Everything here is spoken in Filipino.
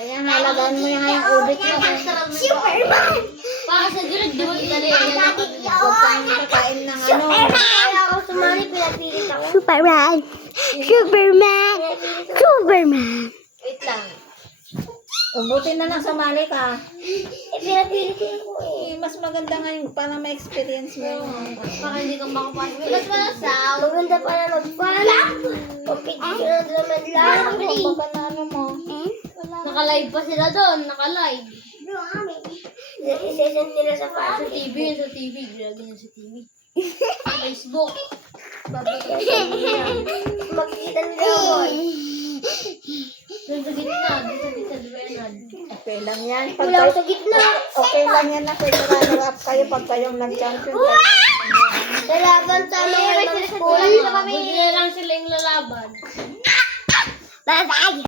Kaya halagaan mo yung ubit mo. Superman! Para sa gilid, di mo itali. Huwag kang kakain ng ano. Kaya ako sumali, pinapilit ako. Superman! Superman! Superman! Wait lang. Buti na lang sumali ka. Pinapilit ko eh. Mas maganda nga yung para ma-experience mo yung Baka hindi ka makapasok. Mas malasaw. Maganda pala magpalak. Pagpicture na naman lang. baka na ano mo. Naka-live pa sila doon. Naka-live. Isesend nila sa Sa Facebook. TV yun, sa TV. Grabe yun sa TV. Facebook. Magkita nila ako. Doon sa gitna. Doon sa gitna. Duwenad. Okay lang yan. Pag Wala ako sa gitna. okay lang yan na kayo runner-up kayo pag kayong nag-champion kayo. Lalaban sa mga school. Buti na lang sila yung lalaban. Bye-bye!